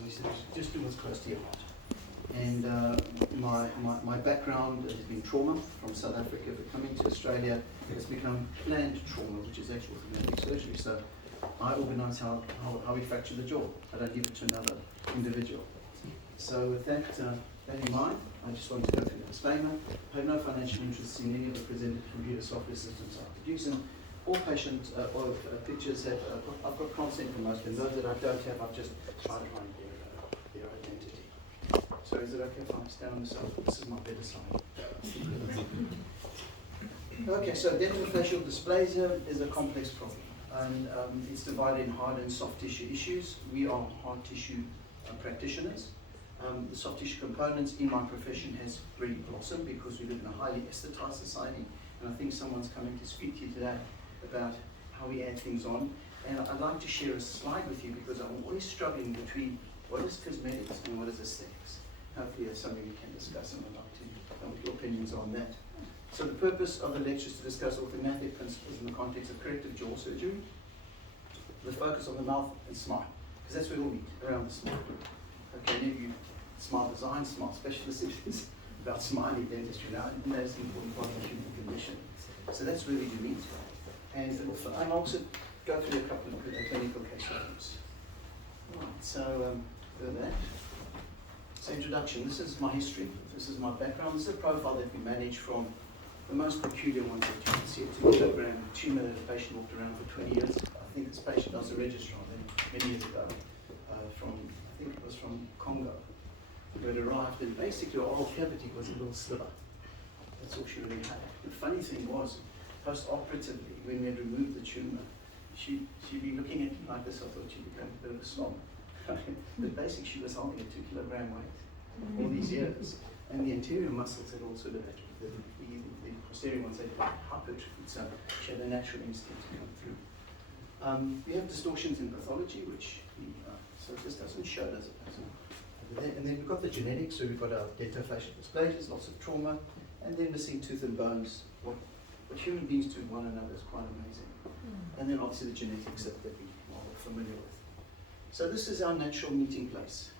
And we said, just do what's close to your heart. And my background has been trauma from South Africa, but coming to Australia has become planned trauma, which is actual orthopedic surgery. So I organise how we fracture the jaw. I don't give it to another individual. So with that in mind, I just wanted to go through the disclaimer. I have no financial interest in any of the presented computer software systems I produce, and all patient pictures have, I've got consent from most, and those that I don't have, I've just tried to find their identity. So is it okay if I stand on the side? This is my better side. Okay, so dental facial dysplasia is a complex problem, and it's divided in hard and soft tissue issues. We are hard tissue practitioners. The soft tissue components in my profession has really blossomed because we live in a highly aesthetized society, and I think someone's coming to speak to you today about how we add things on. And I'd like to share a slide with you because I'm always struggling between what is cosmetics and what is aesthetics. Hopefully that's something we can discuss, and I'd like to know what your opinions are on that. So the purpose of the lecture is to discuss orthodontic principles in the context of corrective jaw surgery, the focus on the mouth and smile, because that's where we all meet, around the smile. Okay, any of you smile design, smile specialists, it's about smiley dentistry now, and that's an important part of the human condition. So that's really unique. And I'll also go through a couple of clinical case studies. Right, so for that. So introduction, this is my history, this is my background, this is a profile that we manage from the most peculiar ones that you can see. A 2 kilogram tumor that a patient walked around for 20 years. I think this patient was a registrar many years ago, I think it was from Congo, who had arrived, and basically her oral cavity was a little sliver. That's all she really had. The funny thing was, post-operatively, when we had removed the tumor, she'd be looking at me like this. I thought she'd become a bit of a snob. But basically she was holding a 2 kilogram weight all these years. And the anterior muscles had all sort of atrophied. The posterior ones had hypertrophied, so she had a natural instinct to come through. We have distortions in pathology, which so this doesn't show, does it? And then we've got the genetics, so we've got our dentofacial dysplasias, lots of trauma, and then missing tooth and bones. What human beings do one another is quite amazing. And then obviously the genetics that we are all familiar with. So this is our natural meeting place.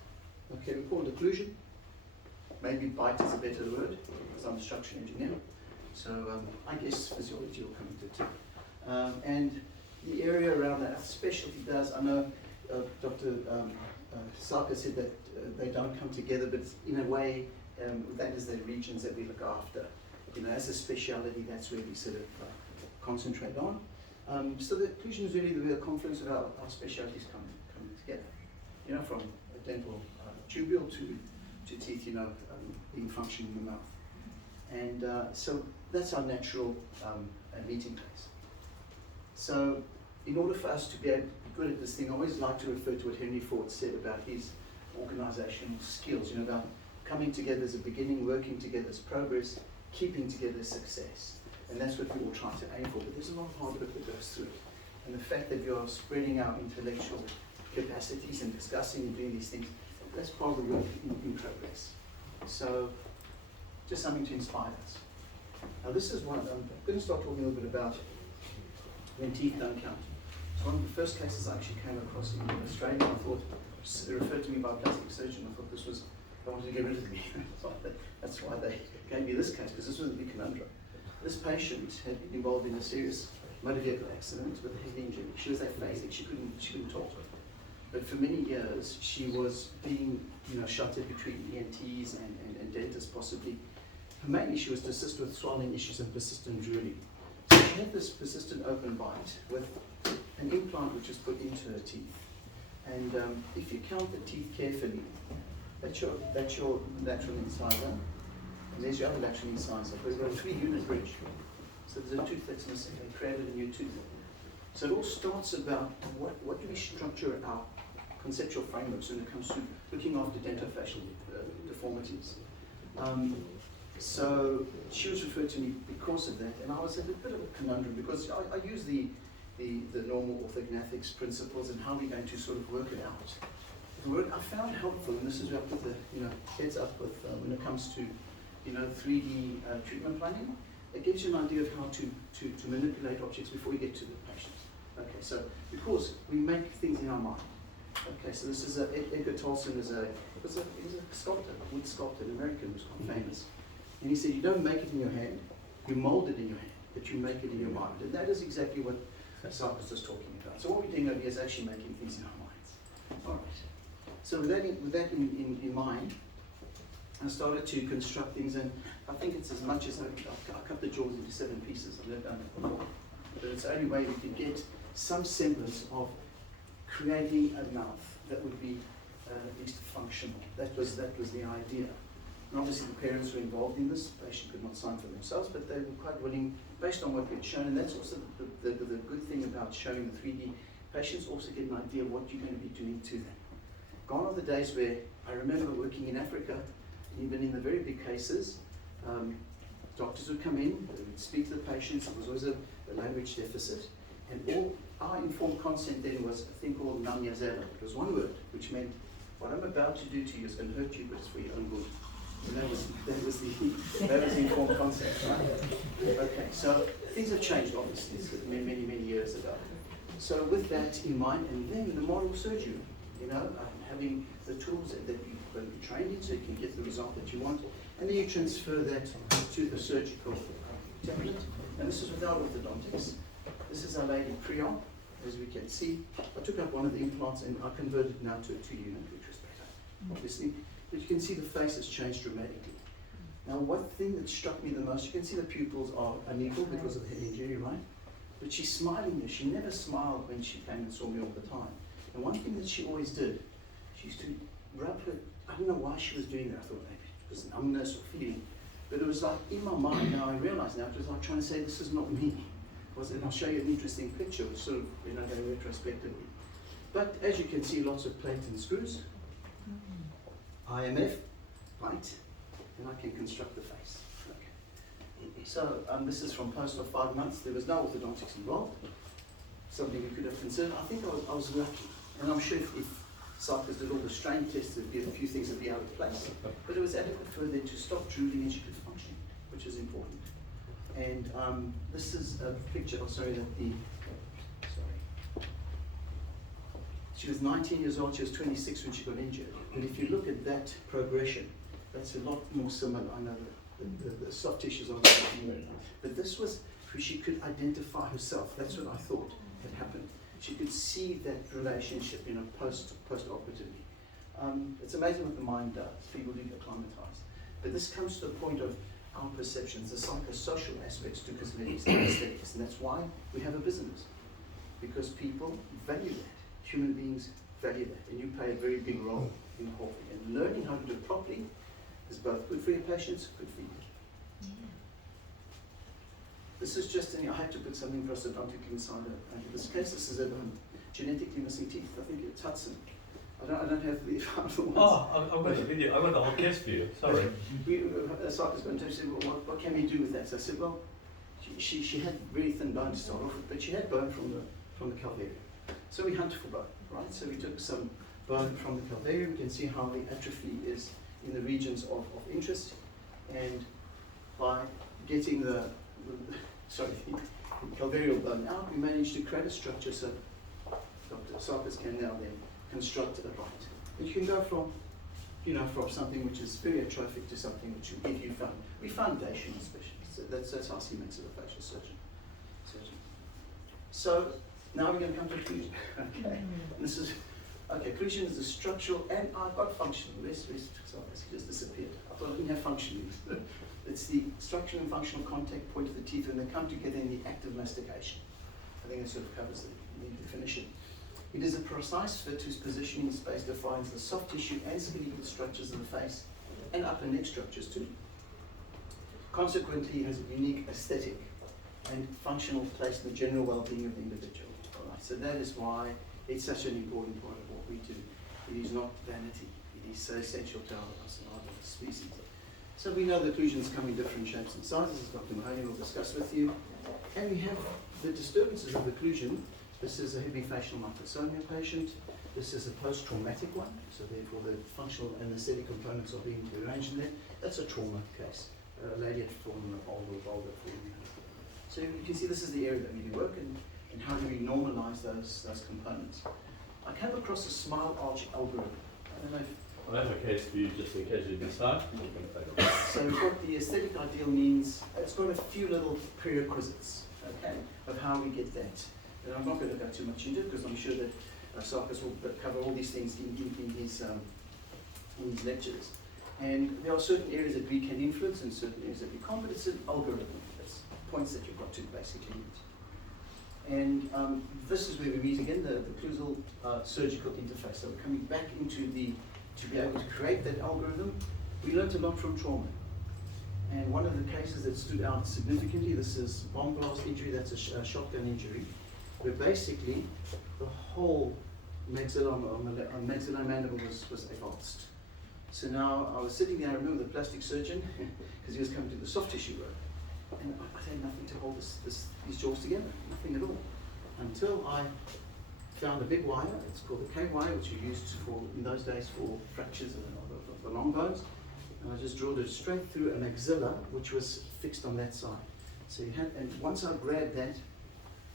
Okay, we call it occlusion. Maybe bite is a better word, because I'm a structural engineer. So I guess physiology will come into it too. And the area around that, our specialty does, I know Dr. Tsikaris said that they don't come together, but in a way, that is the regions that we look after. You know, as a speciality, that's where we sort of concentrate on. So the occlusion is really the confluence of our specialties coming together. You know, from a dental tubule to teeth, you know, being functioning in the mouth. And so that's our natural meeting place. So in order for us to be able to be good at this thing, I always like to refer to what Henry Ford said about his organizational skills, you know, about coming together as a beginning, working together as progress, keeping together as success. And that's what we all try to aim for, but there's a lot of hard work that goes through it. And the fact that we are spreading our intellectual capacities and discussing and doing these things, that's part of the work in progress. So, just something to inspire us. Now this is one, I'm going to start talking a little bit about when teeth don't count. So one of the first cases I actually came across in Australia, I thought, they referred to me by a plastic surgeon, I thought this was, they wanted to get rid of me. That's why they gave me this case, because this was a big conundrum. This patient had been involved in a serious motor vehicle accident with a head injury. She was aphasic, she couldn't talk. But for many years, she was being, you know, shunted between ENTs and dentists possibly. Mainly she was to assist with swallowing issues and persistent drooling. So she had this persistent open bite with an implant which was put into her teeth. And if you count the teeth carefully, that's your lateral incisor, and there's your other lateral incisor. We've got a 3-unit bridge. So there's a tooth that's missing. They created a new tooth. So it all starts about what do we structure our conceptual frameworks when it comes to looking after dentofacial deformities. So she was referred to me because of that, and I was at a bit of a conundrum because I use the normal orthognathics principles and how we're going to sort of work it out. The word I found helpful, and this is where I put the heads up with when it comes to 3D treatment planning. It gives you an idea of how to manipulate objects before you get to the patient. Okay, so because we make things in our mind, Okay, so this is Edgar Tolson was a sculptor, a wood sculptor, an American who was quite famous. And he said, you don't make it in your hand, you mold it in your hand, but you make it in your mind. And that is exactly what Tsikaris is talking about. So what we're doing over here is actually making things in our minds. All right. So with that in mind, I started to construct things, and I think it's as much as I cut the jaws into 7 pieces. I've never done it before. But it's the only way we can get some semblance of creating a mouth that would be at least functional. That was the idea. And obviously the parents were involved in this. The patient could not sign for themselves, but they were quite willing, based on what we had shown. And that's also the good thing about showing the 3D. Patients also get an idea of what you're going to be doing to them. Gone are the days where I remember working in Africa, even in the very big cases, doctors would come in, they would speak to the patients. It was always a language deficit. And all our informed consent then was a thing called namnyazela. It was one word, which meant, what I'm about to do to you is going to hurt you, but it's for your own good. And that was the informed consent, right? Okay, so things have changed, obviously, many years ago. So with that in mind, and then the model surgery, having the tools that you're going to be trained in so you can get the result that you want, and then you transfer that to the surgical template. And this is without orthodontics. This is our lady pre-op, as we can see. I took up one of the implants and I converted it now to a 2-unit, which was better, obviously. But you can see the face has changed dramatically. Now, one thing that struck me the most, you can see the pupils are unequal because of the head injury, right? But she's smiling there. She never smiled when she came and saw me all the time. And one thing that she always did, she used to rub her, I don't know why she was doing that. I thought maybe it was numbness or feeling. But it was like, in my mind, now I realize now, it was like trying to say, this is not me. And I'll show you an interesting picture, which sort of, going retrospectively. But as you can see, lots of plates and screws. IMF, right? And I can construct the face. Okay. So this is from post of 5 months. There was no orthodontics involved. Something we could have considered. I think I was lucky. And I'm sure if Tsikaris did all the strain tests, there'd be a few things that would be out of place. But it was adequate for her to stop drooling and she could function, which is important. And this is a picture, she was 19 years old, she was 26 when she got injured. And if you look at that progression, that's a lot more similar. I know the soft tissues are more. But this was where she could identify herself. That's what I thought had happened. She could see that relationship, post-operatively. It's amazing what the mind does. People do get acclimatized. But this comes to the point of our perceptions, the psychosocial aspects to cosmetics and aesthetics. And that's why we have a business. Because people value that. Human beings value that. And you play a very big role in helping. And learning how to do it properly is both good for your patients, good for you. Yeah. This is just, I had to put something prosthodontically inside this case. This is a genetically missing teeth. I think it's Hudson. I don't have the final ones. Oh, I've got the video. I've got the whole case for you. Sorry. Tsikaris went to say, well, what can we do with that? So I said, well, she had very thin bone to start off with, but she had bone from the calvarium. So we hunted for bone, right? So we took some bone from the calvarium. You can see how the atrophy is in the regions of interest. And by getting the calvarial bone out, we managed to create a structure so Dr. Tsikaris can now then construct a bite. And you can go from, from something which is very atrophic to something which will give you fun. We foundational specialists. So that's how he makes it a facial surgeon. So now we're going to come to occlusion. Okay. This is occlusion is the structural, and I've got functional. Let's he just disappeared. I thought I didn't have functional. It's the structural and functional contact point of the teeth when they come together in the act of mastication. I think that sort of covers the definition. It is a precise fit whose positioning in space defines the soft tissue and skeletal structures of the face and upper neck structures too. Consequently, it has a unique aesthetic and functional place in the general well-being of the individual. All right, so that is why it's such an important part of what we do. It is not vanity. It is so essential to us and our species. So we know that occlusions come in different shapes and sizes, as Dr. Mahoney will discuss with you. And we have the disturbances of occlusion. This is a heavy facial microsomia patient. This is a post-traumatic one, so therefore the functional and aesthetic components are being rearranged in there. That's a trauma case. A lady had fallen on a boulder falling. So you can see this is the area that we do work in, and how do we normalize those components. I came across a smile arch algorithm. I don't know if I have a case for you just in case you decide. so what the aesthetic ideal means, it's got a few little prerequisites, okay, of how we get that. And I'm not going to go too much into it because I'm sure that Tsikaris will cover all these things in his lectures. And there are certain areas that we can influence and certain areas that we can't, but it's an algorithm. It's points that you've got to basically use. And this is where we meet again, the occlusal surgical interface. So we're coming back into to be able to create that algorithm. We learned a lot from trauma. And one of the cases that stood out significantly, this is bomb blast injury, that's a shotgun injury, where basically the whole maxillary mandible was avulsed. So now I was sitting there, I remember the plastic surgeon, because he was coming to the soft tissue row, and I had nothing to hold these jaws together, nothing at all, until I found a big wire. It's called a K wire, which you used in those days for fractures of the long bones. And I just drilled it straight through a maxilla, which was fixed on that side. So and once I grabbed that,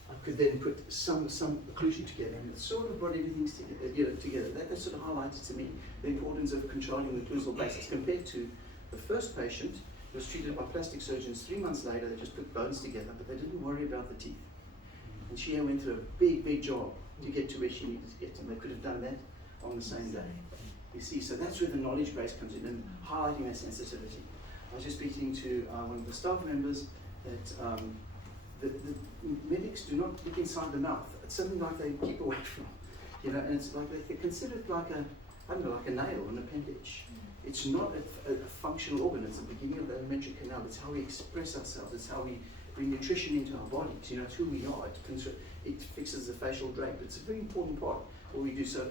I could then put some occlusion together, and it sort of brought everything together. That sort of highlighted to me the importance of controlling the occlusal base as compared to the first patient who was treated by plastic surgeons 3 months later. They just put bones together, but they didn't worry about the teeth. And she went through a big job to get to where she needed to get, and they could have done that on the same day. You see, so that's where the knowledge base comes in and highlighting that sensitivity. I was just speaking to one of the staff members that the medics do not look inside the mouth. It's something like they keep away from, and it's like they consider it like like a nail or an appendage. It's not a functional organ. It's the beginning of the alimentary canal. It's how we express ourselves. It's how we bring nutrition into our bodies. It's who we are. It fixes the facial drape. It's a very important part of what we do. So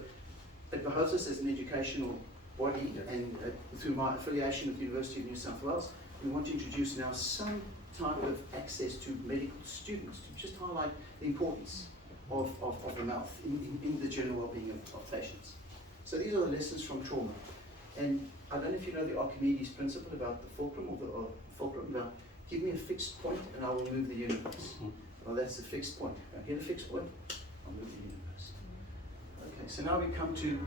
it behoves us as an educational body, and through my affiliation with the University of New South Wales, we want to introduce now some type of access to medical students to just highlight the importance of the mouth in the general well-being of patients. So these are the lessons from trauma. And I don't know if you know the Archimedes principle about the fulcrum or fulcrum about give me a fixed point and I will move the universe. Well, that's the fixed point. I get a fixed point, I'll move the universe. Okay, so now we come to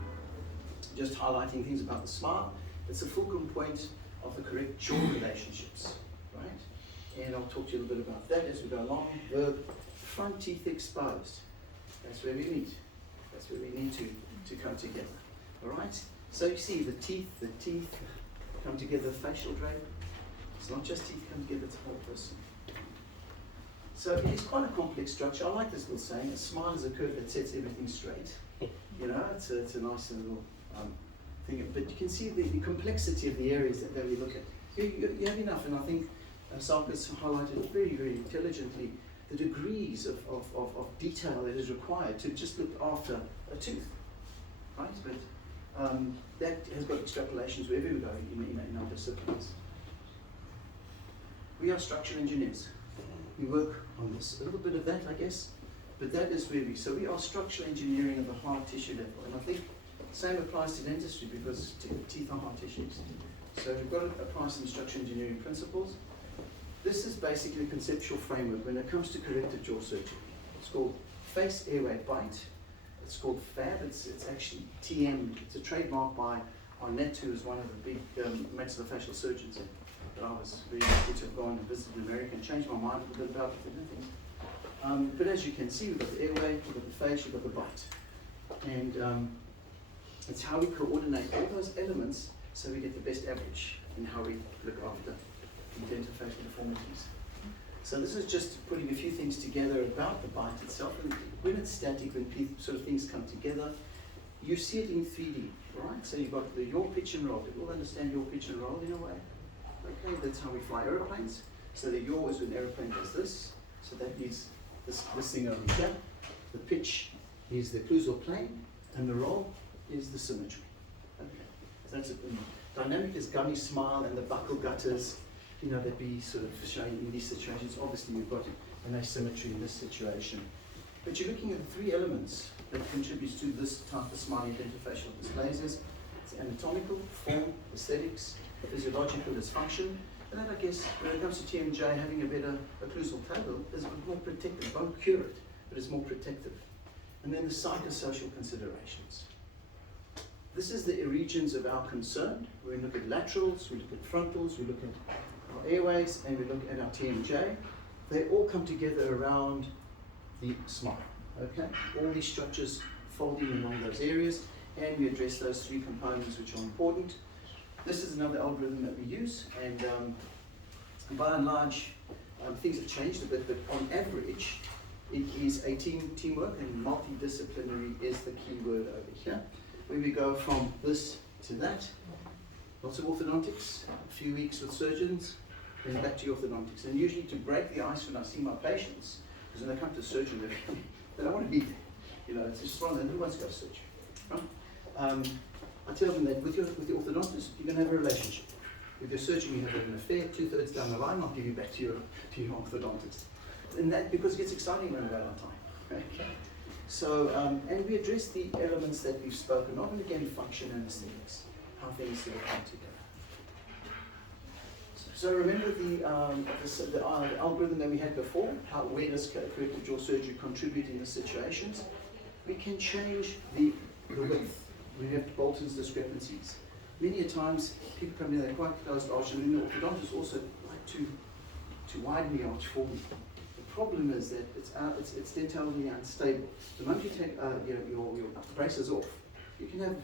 just highlighting things about the smile. It's a fulcrum point of the correct jaw relationships, right? And I'll talk to you a little bit about that as we go along. Verb, front teeth exposed. That's where we meet. That's where we need to come together. All right? So you see the teeth come together, facial drape. It's not just teeth come together, it's a whole person. So it is quite a complex structure. I like this little saying, a smile is a curve that sets everything straight. It's a nice little thing. But you can see the complexity of the areas that we look at. You have enough, and I think Tsikaris highlighted very, very intelligently the degrees of detail that is required to just look after a tooth, right? But that has got extrapolations wherever we go in our disciplines. We are structural engineers. We work on this. A little bit of that, I guess, but that is where so we are structural engineering of the hard tissue level. And I think the same applies to dentistry because teeth are hard tissues. So we've got to apply some structural engineering principles. This is basically a conceptual framework when it comes to corrective jaw surgery. It's called face airway bite. It's called FAB. It's actually TM. It's a trademark by Arnett, who is one of the big maxillofacial surgeons that I was very lucky to have gone and visited in America and changed my mind a little bit about different things. But as you can see, we've got the airway, we've got the face, we've got the bite. And it's how we coordinate all those elements so we get the best average in how we look after dentofacial deformities. So this is just putting a few things together about the bite itself. And when it's static, when sort of things come together, you see it in 3D, right? So you've got the yaw, pitch and roll. People understand yaw, pitch and roll in a way. Okay, that's how we fly aeroplanes. So the yaw is when an aeroplane does this. So that is this thing over here. The pitch is the occlusal plane, and the roll is the symmetry. Okay, so that's it. Dynamic is gummy smile and the buccal gutters. That be sort of showing in these situations. Obviously, you've got an asymmetry in this situation. But you're looking at the three elements that contributes to this type of smiling dentofacial dysplasias. It's anatomical, form, aesthetics, physiological dysfunction. And then I guess when it comes to TMJ, having a better occlusal table is more protective. It won't cure it, but it's more protective. And then the psychosocial considerations. This is the regions of our concern. We look at laterals, we look at frontals, we look at our airways, and we look at our TMJ. They all come together around the smile. Okay? All these structures folding along those areas, and we address those three components which are important. This is another algorithm that we use, and by and large, things have changed a bit, but on average, it is a teamwork, and multidisciplinary is the key word over here, where we go from this to that. Lots of orthodontics, a few weeks with surgeons, then back to orthodontics. And usually to break the ice when I see my patients, because when they come to surgery, they don't want to be there. You know, it's just wrong, and who wants to go to surgery, right? I tell them that with your orthodontist, you're going to have a relationship. With your surgeon, you have an affair. 2/3 down the line, I'll give you back to your orthodontist. And that, because it gets exciting when we're out on time. Okay? So, and we address the elements that we've spoken of, and again, function and aesthetics, how things sort of come together. So remember the algorithm that we had before, where does corrective jaw surgery contribute in the situations? We can change the width. We have Bolton's discrepancies. Many a times, people come in, they're quite close to arch, and the orthodontist also like to widen the arch for me. The problem is that it's dentally unstable. The moment you take your braces off, you can have,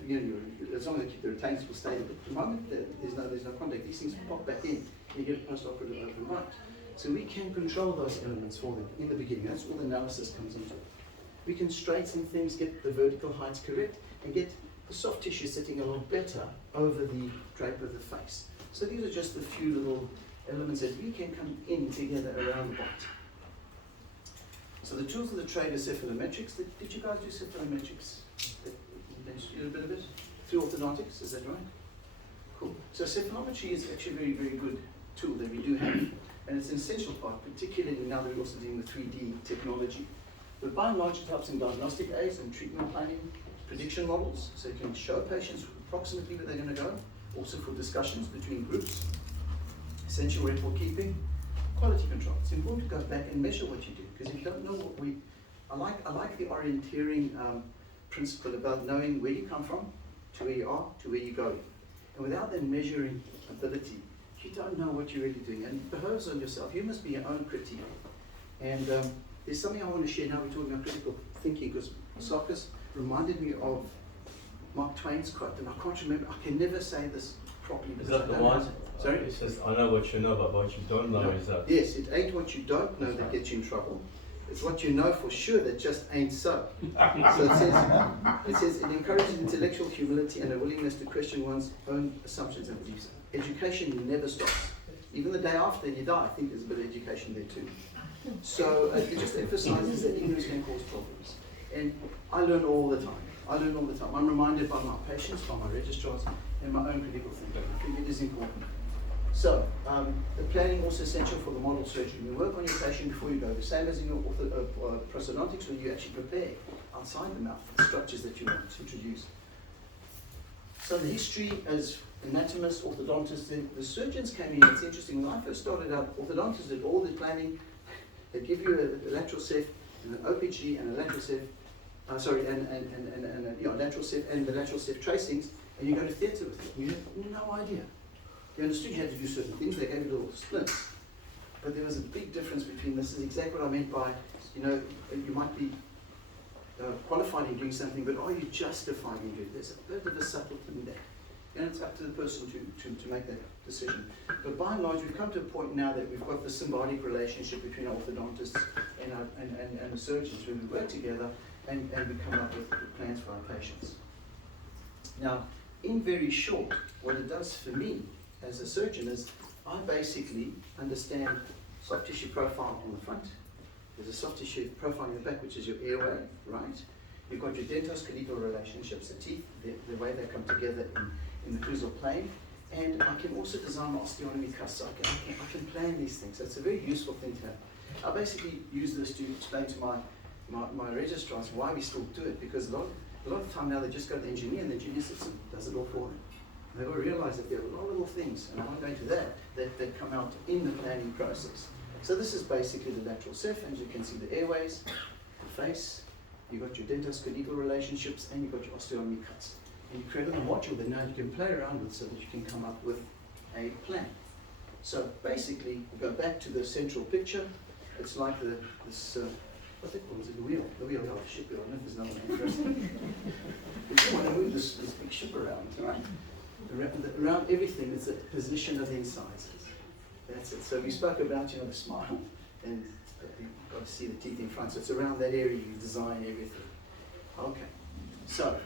as long as they keep the retainers will stay, but the moment there's no contact, these things pop back in, and you get a post-operative open right. So we can control those elements for them in the beginning. That's all the analysis comes into it. We can straighten things, get the vertical heights correct, and get the soft tissue sitting a lot better over the drape of the face. So these are just a few little elements that we can come in together around the bite. So the tools of the trade are cephalometrics. Did you guys do cephalometrics? You did a bit of it? Through orthodontics, is that right? Cool. So cephalometry is actually a very, very good tool that we do have. And it's an essential part, particularly now that we're also dealing with 3D technology. But by and large, it helps in diagnostic aids and treatment planning, prediction models, so you can show patients approximately where they're going to go, also for discussions between groups, essential record keeping, quality control. It's important to go back and measure what you do, because if you don't know what I like the orienteering principle about knowing where you come from, to where you are, to where you're going. And without that measuring ability, you don't know what you're really doing. And it behoves on yourself. You must be your own critique. And there's something I want to share now. We're talking about critical thinking, because Tsikaris reminded me of Mark Twain's quote, and I can't remember, I can never say this properly. Is that the one? Sorry? It says, I know what you know, but what you don't know is that. Yes, it ain't what you don't know that gets you in trouble. It's what you know for sure that just ain't so. So it says, it encourages intellectual humility and a willingness to question one's own assumptions and beliefs. Education never stops. Even the day after you die, I think there's a bit of education there too. So it just emphasizes that ignorance can cause problems. And I learn all the time. I'm reminded by my patients, by my registrars, and my own critical thinking. I think it is important. So, the planning also essential for the model surgery. You work on your patient before you go, the same as in your prosthodontics, when you actually prepare outside the mouth the structures that you want to introduce. So the history as anatomists, orthodontists, the surgeons came in. It's interesting, when I first started out, orthodontists did all the planning. They give you a lateral ceph, and an OPG, and a lateral ceph, lateral ceph, and the lateral ceph tracings, and you go to theatre with it. You had no idea. You understood you had to do certain things, they gave you little splints. But there was a big difference between, this is exactly what I meant by, you might be qualified in doing something, but are you justified in doing it? There's a bit of a subtlety in that. And it's up to the person to make that decision. But by and large, we've come to a point now that we've got the symbiotic relationship between our orthodontists and the surgeons, where we work together and we come up with plans for our patients. Now, in very short, what it does for me as a surgeon is I basically understand soft tissue profile on the front. There's a soft tissue profile in the back, which is your airway, right? You've got your dentoskeletal relationships, the teeth, the way they come together in the occlusal plane. And I can also design osteotomy cuts, so I can plan these things. So it's a very useful thing to have. I basically use this to explain to my registrars why we still do it, because a lot of the time now they just go to the engineer, and the engineer does it all for them. They will realize that there are a lot of little things, and I won't go into that come out in the planning process. So this is basically the lateral ceph, and as you can see the airways, the face, you've got your dentoskeletal relationships, and you've got your osteotomy cuts. And you create a module that now you can play around with so that you can come up with a plan. So basically, go back to the central picture. It's like this, what they call it, the wheel of the ship wheel. I don't know if there's another name for it. If you want to move this big ship around, right? Around everything, it's a position of the incisors. That's it. So we spoke about, the smile, and you've got to see the teeth in front. So it's around that area you design everything. Okay. So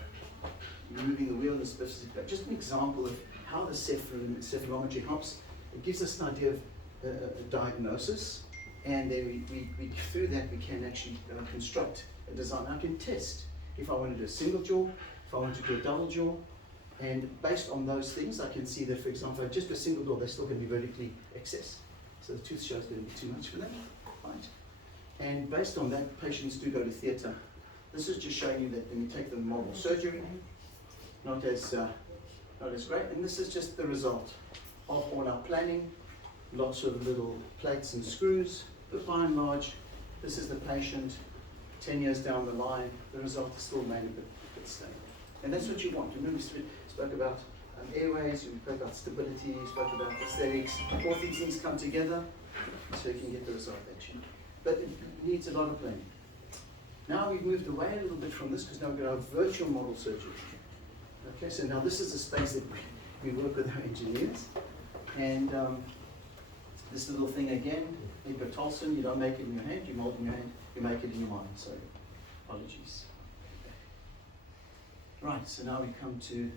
moving the wheel in a specific way. Just an example of how the cephalometry helps. It gives us an idea of a diagnosis, and then we through that we can actually construct a design. I can test if I want to do a single jaw, if I want to do a double jaw, and based on those things I can see that, for example, if I just do a single jaw, they're still going to be vertically excess. So the tooth show is going to be too much for them, right? And based on that, patients do go to theatre. This is just showing you that when you take the model surgery, not as great, and this is just the result of all our planning, lots of little plates and screws, but by and large, this is the patient 10 years down the line, the result is still maybe a bit stable. And that's what you want. Remember, we spoke about airways, we spoke about stability, we spoke about aesthetics, all these things come together so you can get the result actually. But it needs a lot of planning. Now we've moved away a little bit from this because now we've got our virtual model surgery. Okay, so now this is a space that we work with our engineers. And this little thing again, Edgar Tolson, you don't make it in your hand, you mold in your hand, you make it in your mind. So, apologies. Right, so now we come to,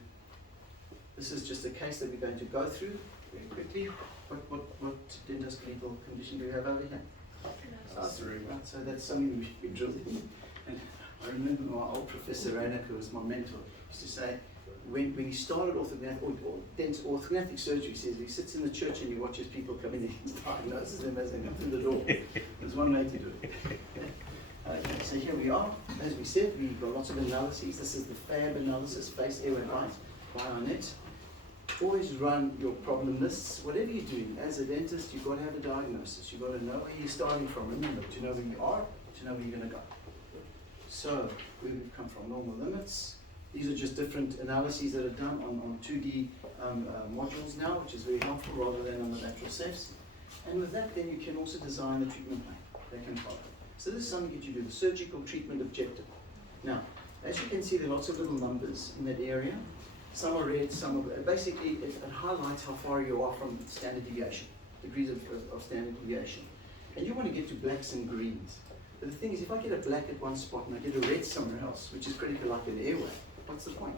this is just a case that we're going to go through very quickly. What dentoskeletal condition do we have over here? Right, so that's something we drilled in. And I remember my old professor, Ranek, who was my mentor, used to say, when he started orthodontic surgery, he says he sits in the church and he watches people come in and he diagnoses them as they come through the door. There's one way to do it. Okay, so here we are. As we said, we've got lots of analyses. This is the FAB analysis, face, airway, bite, by Arnett. Always run your problem lists. Whatever you're doing, as a dentist, you've got to have a diagnosis. You've got to know where you're starting from. Remember, to know where you are, to know where you're going to go. So, where we've come from, normal limits. These are just different analyses that are done on 2D modules now, which is very helpful rather than on the lateral cephs. And with that, then you can also design the treatment plan that can follow. So this is something that you do, the surgical treatment objective. Now, as you can see, there are lots of little numbers in that area. Some are red, some are, basically it highlights how far you are from standard deviation, degrees of standard deviation. And you want to get to blacks and greens. But the thing is, if I get a black at one spot and I get a red somewhere else, which is critical like an airway, what's the point?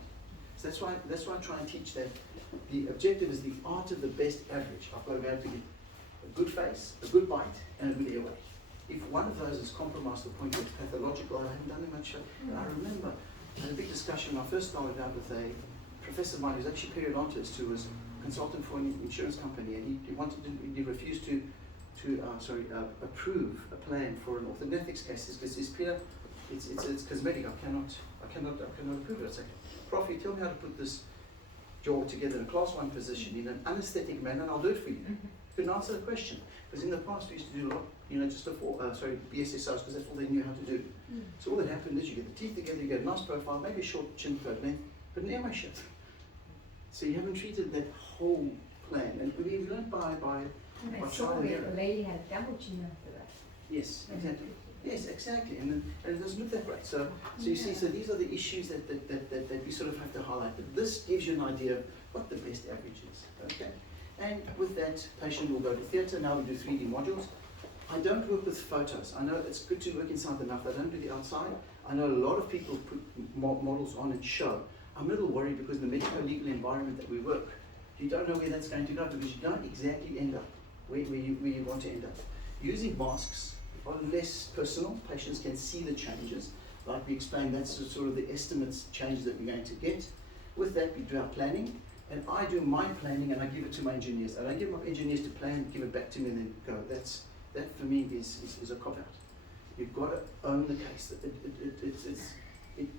So that's why I try and teach that the objective is the art of the best average. I've got to be able to get a good face, a good bite, and a good airway. If one of those is compromised to the point where it's pathological, I haven't done it much. I remember I had a big discussion when I first started out with a professor of mine who was actually periodontist, who was a consultant for an insurance company, and he refused to approve a plan for an orthodontics case because his peer, it's cosmetic. I cannot approve it. I say, Prof, you tell me how to put this jaw together in a class 1 position in an anesthetic manner, and I'll do it for you. Couldn't answer the question because in the past we used to do a lot, just BSSOs because that's all they knew how to do. So all that happened is you get the teeth together, you get a nice profile, maybe a short chin code length, but an airway shift. So you haven't treated that whole plan, and we learned by trial and error. The lady had a double chin after that. Yes, exactly. Yes, exactly, and it doesn't look that great. So you see, so these are the issues that we sort of have to highlight. But this gives you an idea of what the best average is. Okay, and with that, patient will go to theatre. Now we do 3D modules. I don't work with photos. I know it's good to work inside the mouth. I don't do the outside. I know a lot of people put models on and show. I'm a little worried because the medico-legal environment that we work, you don't know where that's going to go because you don't exactly end up where you want to end up. Using masks are less personal. Patients can see the changes. Like we explained, that's sort of the estimates changes that we're going to get. With that, we do our planning, and I do my planning and I give it to my engineers. I don't give my engineers to plan, give it back to me and then go. That for me is a cop-out. You've got to own the case.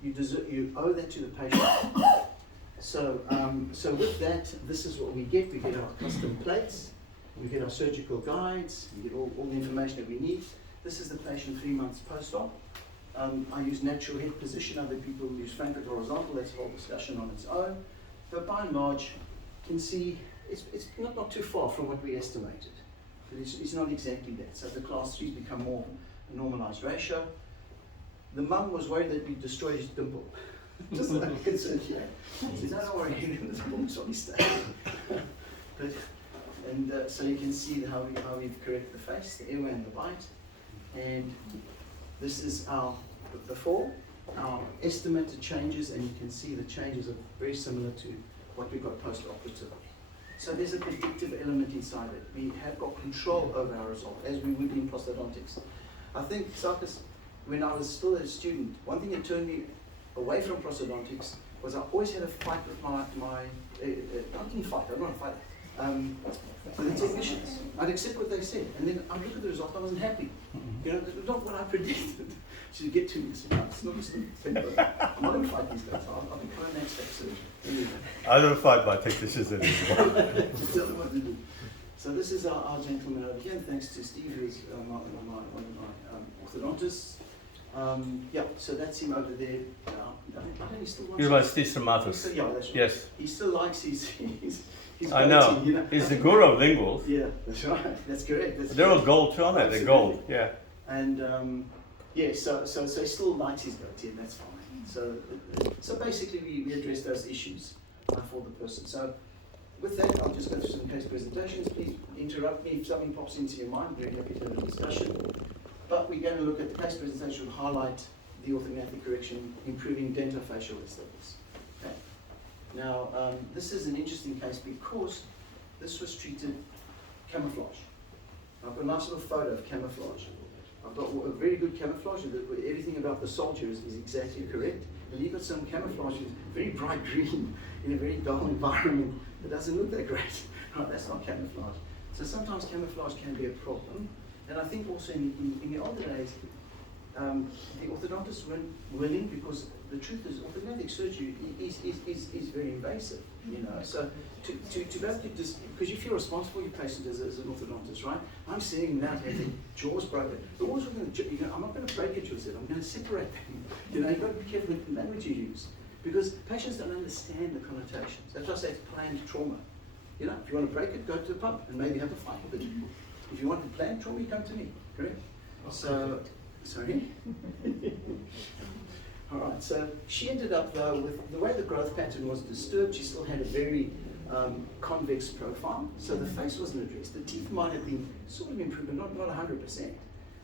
You owe that to the patient. So with that, this is what we get. We get our custom plates, we get our surgical guides, we get all the information that we need. This is the patient 3 months post-op. I use natural head position. Other people use frank horizontal. That's a whole discussion on its own. But by and large, you can see it's not too far from what we estimated. But it's not exactly that. So the class 3s become more a normalized ratio. The mum was worried that we destroyed his dimple. Just like a concern here. She said, don't worry, this dimple's only staying. So you can see how we've corrected the face, the airway and the bite. And this is our before, our estimated changes, and you can see the changes are very similar to what we got post-operatively. So there's a predictive element inside it. We have got control over our result, as we would in prosthodontics. I think, Tsikaris, when I was still a student, one thing that turned me away from prosthodontics was I always had a fight with my I didn't fight, I'm not a fighter, with the technicians. I'd accept what they said, and then I'd look at the result, I wasn't happy. You know, it was not what I predicted. She'd get to me and say, no, it's not I'm not going to fight these guys, I'll be kind of next surgeon. Anyway. I don't fight my technicians anymore. Tell them what to do. So this is our gentleman over here, and thanks to Steve, who's one of my orthodontists. Yeah, so that's him over there. I think he still wants. You like Steve Matos? Yeah, that's right. Yes. He still likes his I know. quality, you know. He's the guru of linguals. Yeah, that's right. That's correct. They're all gold too, aren't they? They're gold. Yeah. And yeah, so he still likes his goatee, and that's fine. So basically we address those issues for the person. So with that, I'll just go through some case presentations. Please interrupt me if something pops into your mind. Very happy to have a discussion. But we're going to look at the case presentation will highlight the orthognathic correction, improving dentofacial aesthetics. Okay. Now, this is an interesting case because this was treated camouflage. I've got a nice little photo of camouflage. I've got a very good camouflage. Everything about the soldier is exactly correct. And you've got some camouflage with very bright green in a very dull environment. It doesn't look that great. Right, that's not camouflage. So sometimes camouflage can be a problem. And I think also in the older days, the orthodontists weren't willing because the truth is orthognathic surgery is very invasive, you know. So to be able to just, because you feel responsible for your patient as an orthodontist, right? I'm seeing now having jaws broken. The jaws are going to, you know, I'm not going to break it, yourself. I'm going to separate them. You know, you've got to be careful with the language you use because patients don't understand the connotations. That's why I say it's planned trauma. You know, if you want to break it, go to the pump and maybe have a fight with it. If you want to plan trauma, you come to me, correct? So, sorry? All right, so she ended up though with the way the growth pattern was disturbed, she still had a very convex profile, so the face wasn't addressed. The teeth might have been sort of improved, but not 100%.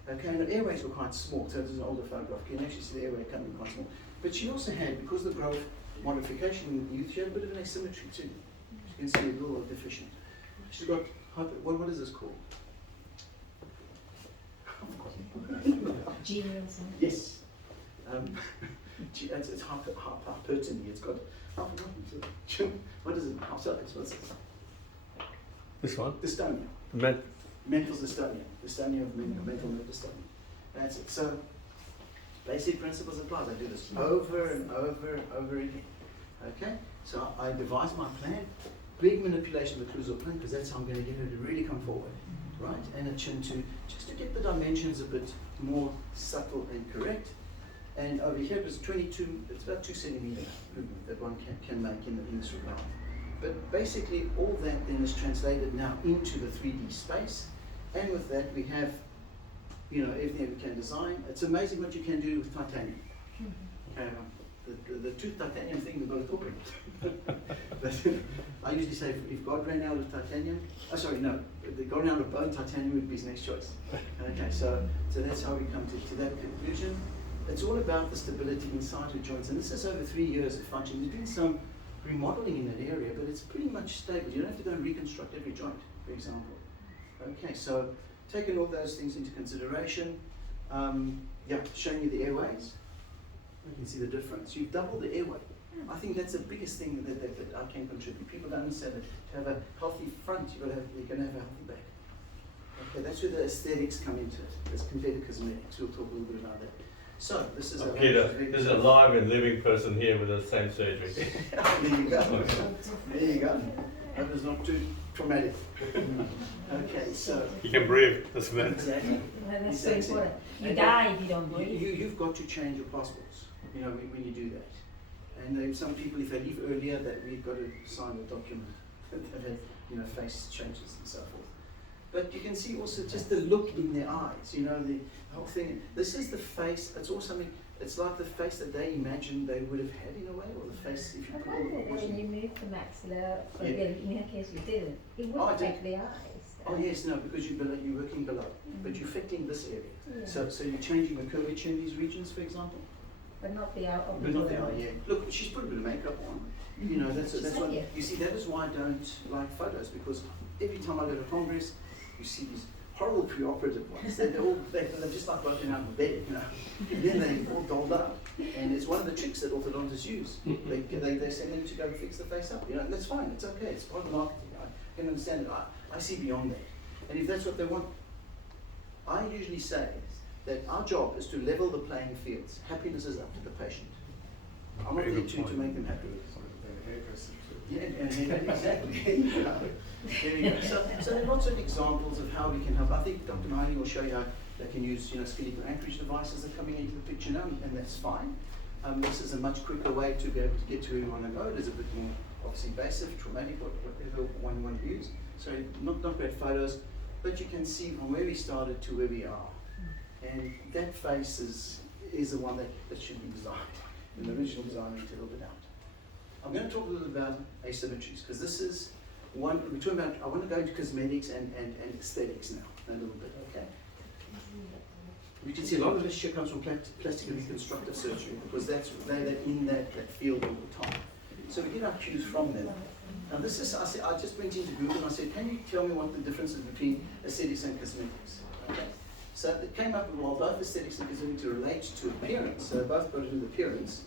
Okay, and the airways were quite small, so this is an older photograph. You can actually see the airway coming quite small. But she also had, because of the growth modification in the youth, she had a bit of an asymmetry too. You can see a little deficient. She's got, what is this called? Genial something. Yes. It's hypertony. It's got, what is it? What's this? This one? Dystonia. Mental dystonia. Dystonia of mental nerve dystonia. That's it. So, basic principles apply. I do this over and over and over again. Okay? So I devise my plan. Big manipulation of the occlusal plane because that's how I'm going to get her to really come forward. Right? And a chin to, just to get the dimensions a bit more subtle and correct. And over here it was 22, it's about 2 centimeter movement that one can make in this regard. But basically all that then is translated now into the 3D space. And with that we have, you know, everything we can design. It's amazing what you can do with titanium. The tooth titanium thing we've got to talk about. I usually say if God ran out of titanium, if God ran out of bone, titanium would be his next choice. Okay, so that's how we come to that conclusion. It's all about the stability inside the joints, and this is over 3 years of function. There's been some remodeling in that area, but it's pretty much stable. You don't have to go and reconstruct every joint, for example. Okay, so taking all those things into consideration, showing you the airways. You can see the difference. You've doubled the airway. I think that's the biggest thing that I can contribute. People don't understand that to have a healthy front, you're going to have a healthy back. Okay, that's where the aesthetics come into it. There's completed cosmetics. We'll talk a little bit about that. So this is Peter, there's a live and living person here with the same surgery. There you go. There you go. Hope it's not too traumatic. Okay, so You can breathe. That's better. exactly. That's so Exactly. important. You And die if you don't breathe. You've got to change your passports, you know, when you do that. And some people, if they leave earlier, that we've got to sign a document that has, you know, face changes and so forth. But you can see also just the look in their eyes, you know, the whole thing. This is the face, it's also something, it's like the face that they imagined they would have had in a way, or the face, if you I put all the wonder when proportion. you move the maxilla, Yeah. in your case you didn't, it would Oh, I affect the eyes. Oh yes, no, because you're working below, but you're affecting this area. Yeah. So you're changing the curvature in these regions, for example? But not the out of But not the eye, yeah. Look, she's put a bit of makeup on. You know, that's She's what, happy. you see, that is why I don't like photos, because every time I go to Congress, you see these horrible preoperative ones. They're just like working out of bed, you know. And then they're all dolled up. And it's one of the tricks that orthodontists use. They send them to go and fix the face up. You know, and that's fine, it's okay, it's part of marketing. I can understand it. I see beyond that. And if that's what they want, I usually say that our job is to level the playing fields. Happiness is up to the patient. I'm not Very there good to point. make them happy. Yeah, and exactly. There we go. So there are lots of examples of how we can help. I think Dr. Mahoney will show you how they can use, you know, skeletal anchorage devices that are coming into the picture now, and that's fine. This is a much quicker way to be able to get to where you want to go. It is a bit more obviously invasive, traumatic, whatever one want to use. So not great photos, but you can see from where we started to where we are. And that face is the one that should be designed. And the original design we took a little bit out. I'm going to talk a little about asymmetries, because this is one, we're talking about, I want to go into cosmetics and aesthetics now, a little bit, okay? We can see a lot of this shit comes from plastic and reconstructive surgery, because they're in that field all the time. So we get our cues from them. Now this is, I just went into Google and I said, can you tell me what the difference is between aesthetics and cosmetics? Okay. So it came up with, well, both aesthetics and cosmetics relate to appearance, so both got to do with appearance.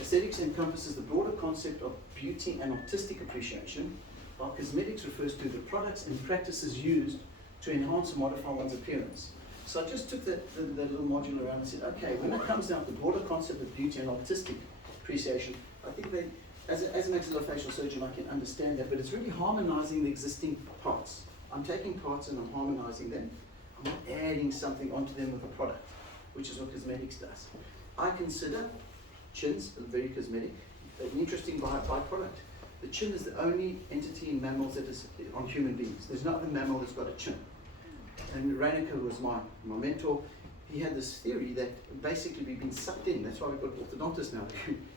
Aesthetics encompasses the broader concept of beauty and artistic appreciation, while cosmetics refers to the products and practices used to enhance or modify one's appearance. So I just took that little module around and said, okay, when it comes down to the broader concept of beauty and artistic appreciation, I think they, as a maxillofacial surgeon, I can understand that, but it's really harmonizing the existing parts. I'm taking parts and I'm harmonizing them. I'm not adding something onto them with a product, which is what cosmetics does. I consider chins very cosmetic. An interesting byproduct. The chin is the only entity in mammals that is on human beings. There's no other mammal that's got a chin. And Reinecker was my mentor. He had this theory that basically we've been sucked in. That's why we've got orthodontists now.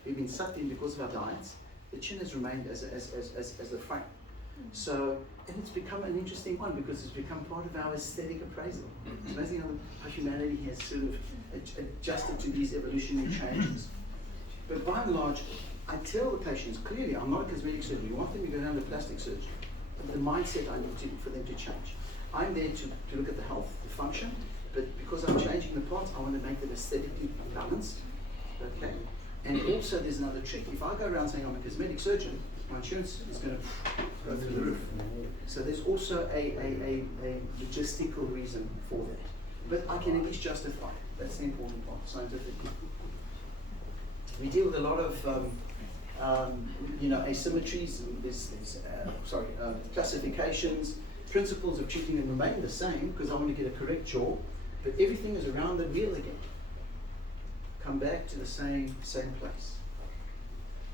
We've been sucked in because of our diets. The chin has remained as the frame. So, and it's become an interesting one because it's become part of our aesthetic appraisal. It's amazing how humanity has sort of adjusted to these evolutionary changes. But by and large, I tell the patients clearly, I'm not a cosmetic surgeon. You want them to go down to plastic surgery. The mindset I need for them to change. I'm there to look at the health, the function, but because I'm changing the parts, I want to make them aesthetically balanced. Okay? And also there's another trick. If I go around saying I'm a cosmetic surgeon, my insurance is going to go through the roof. So there's also a logistical reason for that. But I can at least justify it. That's the important part, scientifically. We deal with a lot of asymmetries, classifications, principles of treating them remain the same because I want to get a correct jaw, but everything is around the wheel again. Come back to the same place.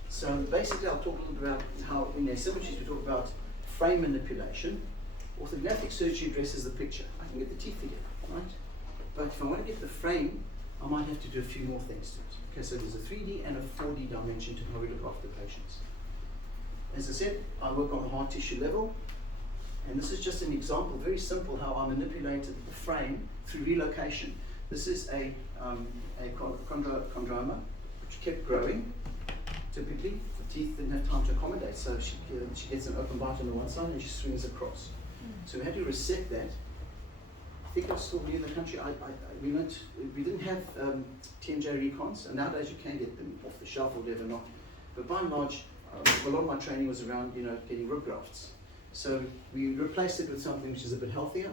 So basically I'll talk a little bit about how in asymmetries we talk about frame manipulation. Orthographic surgery addresses the picture. I can get the teeth together, right? But if I want to get the frame, I might have to do a few more things to it. Okay, so there's a 3D and a 4D dimension to how we look after patients. As I said, I work on the hard tissue level, and this is just an example, very simple, how I manipulated the frame through relocation. This is a chondroma, which kept growing. Typically, the teeth didn't have time to accommodate, so she gets an open bite on the one side and she swings across. So we had to resect that. I think I was still new in the country. We didn't have TMJ recons, and nowadays you can get them off the shelf or whatever not. But by and large, a lot of my training was around getting rib grafts. So we replaced it with something which is a bit healthier,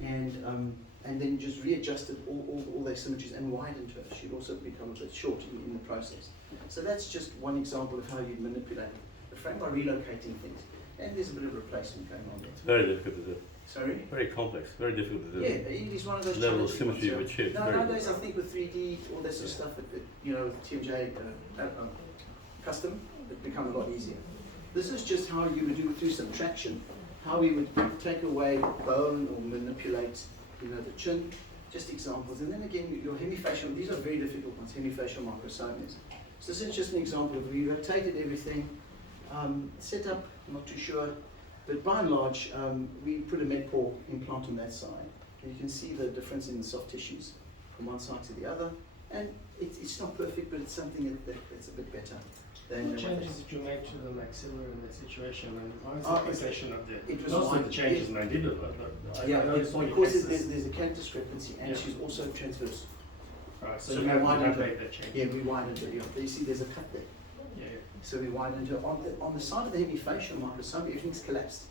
and then just readjusted all the asymmetries and widened her. She'd also become a bit short in the process. So that's just one example of how you manipulate the frame by relocating things. and there's a bit of replacement going on It's there. very difficult to do. Sorry? Very complex, very difficult to do. Yeah, it is one of those Level of challenging symmetry ones, of a chip. No, very nowadays I difficult. think with 3D, all that sort of stuff, you know, with TMJ custom, it's become a lot easier. This is just how you would do through subtraction, how we would take away bone or manipulate, you know, the chin, just examples. And then again, your hemifacial, these are very difficult ones, hemifacial microsomas. So this is just an example of we rotated everything, set up, I'm not too sure, but by and large, we put a MedPaw implant on that side. And you can see the difference in the soft tissues from one side to the other. And it's not perfect, but it's something that's a bit better than What changes did you make to the maxilla in that situation? And why is Oh, the position of the it was most of the one- changes yes. mandibular? But yeah, I noticed when you because fix this- there's a canth discrepancy and Yeah. she's also transverse. Right, so so we you have to widened update that change. Yeah, we widened it. Yeah. You see there's a cut there. Yeah. So we widened her. On the side of the hemifacial microsome, everything's collapsed.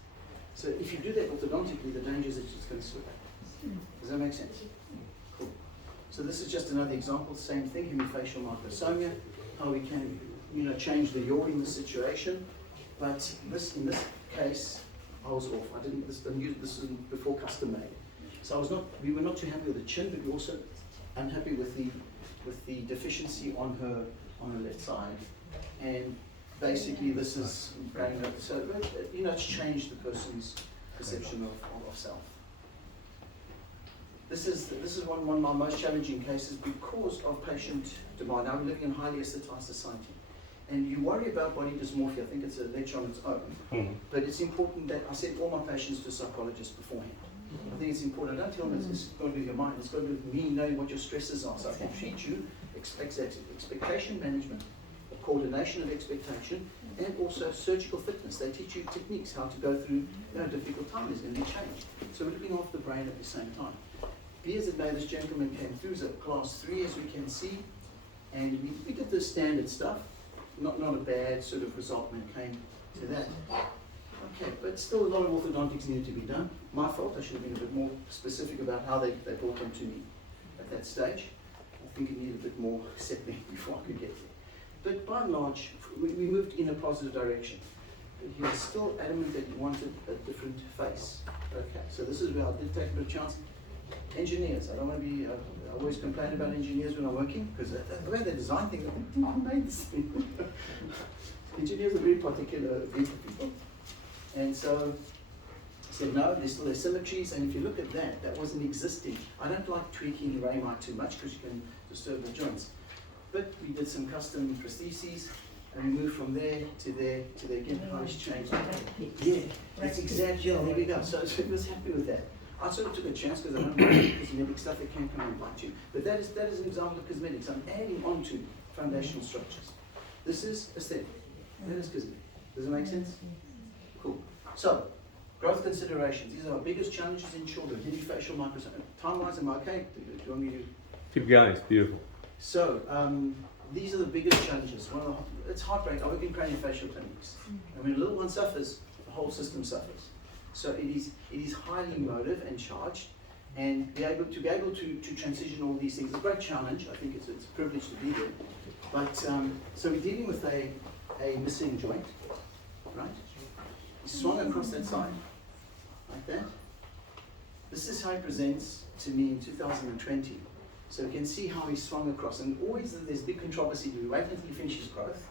So if you do that orthodontically, the danger is that it's going to slip back. Does that make sense? Cool. So this is just another example, same thing, hemifacial microsomia, how we can, you know, change the yaw in the situation. But this, in this case, I was off. I didn't. This is before custom made. So I was not. We were not too happy with the chin, but we also unhappy with the deficiency on her left side. And basically, this is going up. So you know, it's changed the person's perception of self. This is one of my most challenging cases because of patient demand. Now we're living in a highly aestheticized society, and you worry about body dysmorphia. I think it's a lecture on its own, but it's important that I send all my patients to a psychologist beforehand. I think it's important. I don't tell them it's got to do with your mind. It's got to do with me knowing what your stresses are, so I can treat you. Expectation management, coordination of expectation, and also surgical fitness. They teach you techniques, how to go through difficult time. There's going to be change. So we're looking after the brain at the same time. Be as it may, this gentleman came through as a class 3, as we can see, and we did the standard stuff. Not a bad sort of result when it came to that. Okay, but still a lot of orthodontics needed to be done. My fault, I should have been a bit more specific about how they brought them to me at that stage. I think it needed a bit more settling before I could get there. But by and large, we moved in a positive direction. But he was still adamant that he wanted a different face. Okay, so this is where I did take a bit of chance. Engineers, I don't want to be, I always complain about engineers when I'm working, because the way they design things, I think, who made this thing? Engineers are very particular group of people. And so I said, no, there's still asymmetries, and if you look at that, that wasn't existing. I don't like tweaking Raymite too much because you can disturb the joints. But we did some custom prostheses, and we moved from there to there to there. Again, how it's changed. Yeah, that's exactly, yeah, there we go. So I was happy with that. I sort of took a chance because I don't like cosmetic stuff that can come and bite you. But that is an example of cosmetics. I'm adding on to foundational structures. This is aesthetic. That is cosmetic. Does it make sense? Cool. So, growth considerations. These are our biggest challenges in children. Hemifacial microsome. Time-wise, am I okay? Do you want me to? Keep going, it's beautiful. So, these are the biggest challenges. It's heartbreaking. I work in craniofacial clinics. And when a little one suffers, the whole system suffers. So it is highly emotive and charged, and be able to transition all these things is a great challenge. I think it's a privilege to be there. But so we're dealing with a missing joint, right? He swung across that side, like that. This is how he presents to me in 2020. So you can see how he swung across, and always there's big controversy. Do we wait until he finishes growth,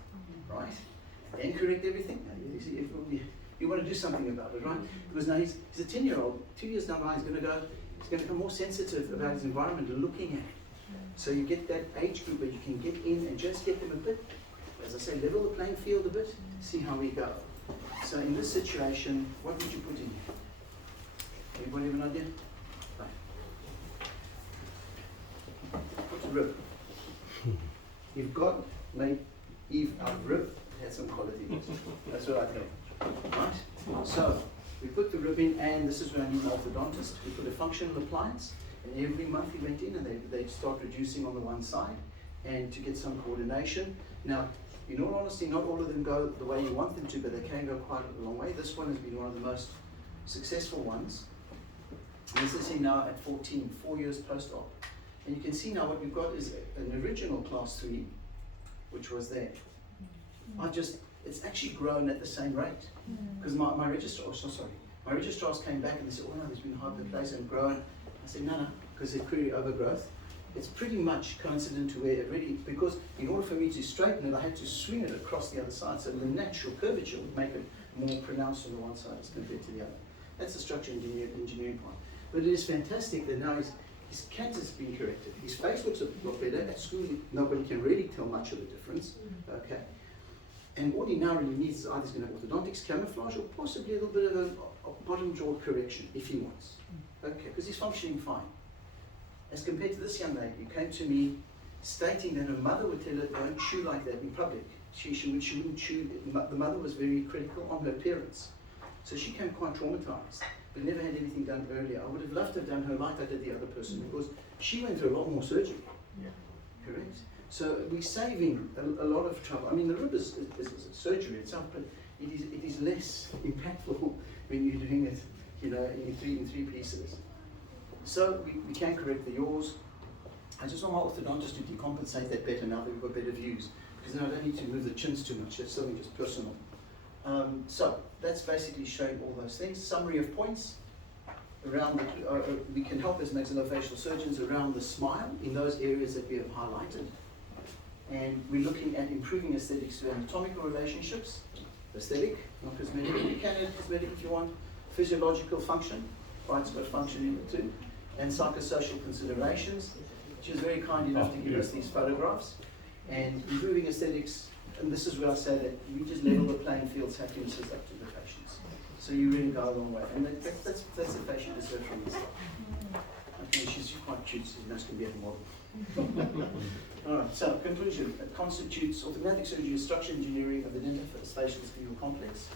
right? And then correct everything? You want to do something about it, right? Because now he's a 10-year-old. 2 years down the line, he's going to become more sensitive about his environment and looking at it. So you get that age group where you can get in and just get them a bit, as I say, level the playing field a bit, see how we go. So in this situation, what would you put in here? Anybody have an idea? Right. What's a rib? You've got, mate, Eve, our rib had some quality. That's what I think. Right? So, we put the rib in, and this is when I need an orthodontist. We put a functional appliance, and every month he went in and they start reducing on the one side, and to get some coordination. Now, in all honesty, not all of them go the way you want them to, but they can go quite a long way. This one has been one of the most successful ones. And this is here now at 14, 4 years post-op. And you can see now what we've got is an original class 3, which was there. it's actually grown at the same rate. Because my registrars came back and they said, oh no, there's been hyperplasia and grown. I said, no, because they're query overgrowth. It's pretty much coincident to where it really, because in order for me to straighten it, I had to swing it across the other side, so the natural curvature would make it more pronounced on the one side as compared to the other. That's the structural engineering part. But it is fantastic that now his cancer's been corrected. His face looks a lot better. At school, nobody can really tell much of a difference. Okay. And what he now really needs is either he's going to have orthodontics, camouflage, or possibly a little bit of a bottom jaw correction if he wants. Okay, because he's functioning fine. As compared to this young lady who came to me stating that her mother would tell her, don't chew like that in public. She wouldn't chew. The mother was very critical on her appearance. So she came quite traumatized, but never had anything done earlier. I would have loved to have done her like I did the other person, because she went through a lot more surgery. Yeah. Correct? So we're saving a lot of trouble. I mean, the rib is surgery itself, but it is less impactful when you're doing it, you know, in three pieces. So we can correct the yaws. I just want my orthodontist to decompensate that better now that we've got better views, because then I don't need to move the chins too much. That's something just personal. So that's basically showing all those things. Summary of points around we can help as maxillofacial surgeons around the smile in those areas that we have highlighted. And we're looking at improving aesthetics through anatomical relationships, aesthetic, not cosmetic, you can add cosmetic if you want, physiological function, right, it's got function in it too, and psychosocial considerations. She was very kind enough to give us these photographs, and improving aesthetics, and this is where I say that we just level the playing field, happiness is up to the patients. So you really go a long way, and that's the patient deserves from this. Okay, she's quite cute, so that's going to be a model. Alright, so conclusion. It constitutes orthodontic surgery as structural engineering of the dental facial scapular complex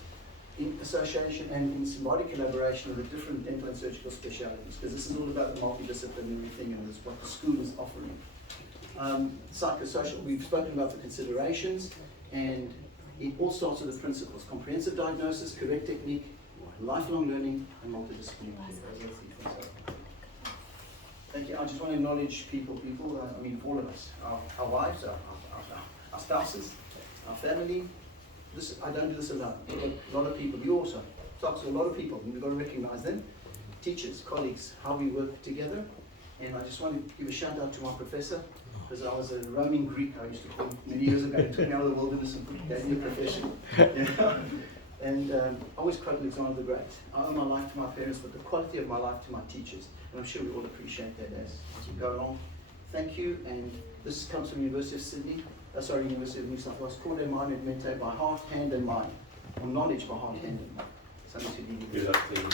in association and in symbiotic collaboration of the different dental and surgical specialities, because this is all about the multidisciplinary thing, and this is what the school is offering. Psychosocial, we've spoken about the considerations, and it all starts with the principles: comprehensive diagnosis, correct technique, lifelong learning, and multidisciplinary care. Thank you. I just want to acknowledge people, I mean all of us, our wives, our spouses, our family. I don't do this alone. A lot of people, you also talk to a lot of people, and we've got to recognize them, teachers, colleagues, how we work together. And I just want to give a shout out to my professor, because I was a roaming Greek, I used to call him many years ago. He took me out of the wilderness and gave me a profession. Yeah. And I always quote Alexander the Great. I owe my life to my parents, but the quality of my life to my teachers. And I'm sure we all appreciate that as we go along. Thank you. And this comes from University of Sydney. University of New South Wales. Corde Mind and Mente by heart, hand, and mind. Or knowledge by heart, hand, and mind. Something to be Good luck to you.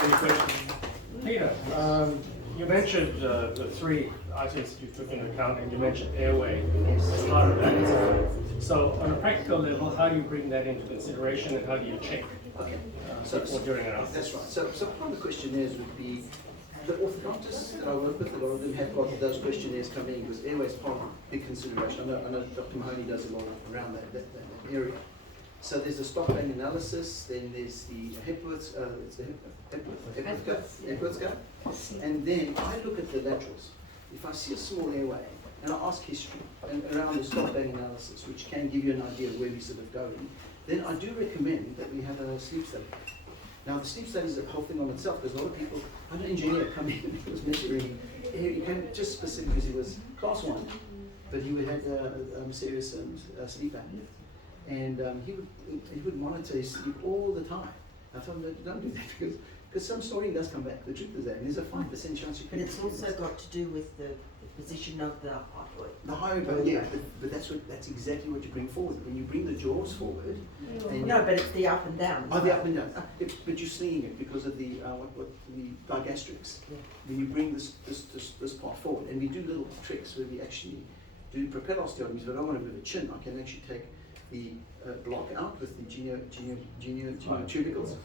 Thank you. Peter, you mentioned the three items that you took into account, and you mentioned airway as part of that. So on a practical level, how do you bring that into consideration, and how do you check Okay. before, during, and after? That's right. So part of the questionnaires would be, the orthodontists that I work with, a lot of them have got those questionnaires coming in, because airway is part of a big consideration. I know Dr. Mahoney does a lot around that area. So there's the stop bang analysis, then there's the Hepworth gap, and then I look at the laterals. If I see a small airway, and I ask history and around the stop bang analysis, which can give you an idea of where we sort of going, then I do recommend that we have a sleep study. Now the sleep study is a whole thing on itself, because a lot of people, I had an engineer come in, he was measuring, he came just specifically because he was class 1, but he had serious sleep apnea. And he would monitor his sleep all the time. I told him, don't do that, because some snoring does come back. The truth is that, and there's a 5% chance you can. But it's also got to do with the position of the hyoid. The hyoid bone, yeah, but that's exactly what you bring forward. When you bring the jaws forward. No, but it's the up and down. Oh, the up and down. But you're slinging it because of the the digastrics. Yeah. When you bring this part forward, and we do little tricks where we actually do propel osteotomies. If I don't want to move a chin, I can actually take the block out with the tubercles,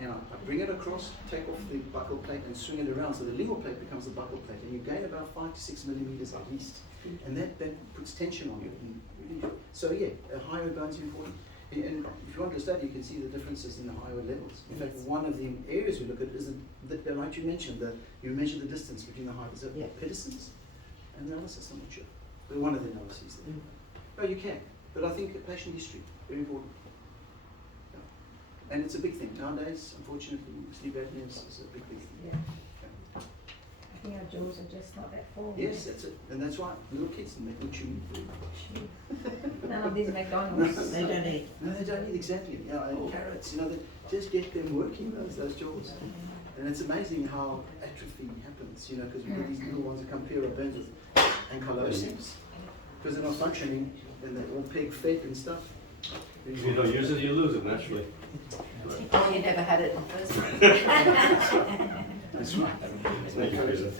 and I bring it across, take off the buccal plate and swing it around, so the lingual plate becomes the buccal plate, and you gain about 5 to 6 millimeters at least, and that puts tension on you. And so yeah, a hyoid bone is important, and if you want to study, you can see the differences in the hyoid levels. In fact, one of the areas we look at is like you mentioned, you measure the distance between the hyoids. Is it pedicels? analysis, I'm not sure. But one of the analyses there. Oh, you can. But I think patient history, very important. Yeah. And it's a big thing. Nowadays, unfortunately, sleep apnea is a big thing. Yeah. I think our jaws are just not that full. Yes, that's it. And that's right. Little kids, and they're good chewing food. None of these McDonald's. They don't eat. No, they don't eat, exactly. Yeah, and carrots, you know, just get them working, those jaws. And it's amazing how atrophy happens, you know, because we've got these little ones that come clear of burns with ankylosing. Because they're not functioning, and they're all peg fed and stuff. If you don't use it, you lose it naturally. Oh, you never had it in the first place. That's right. Thank you, Peter.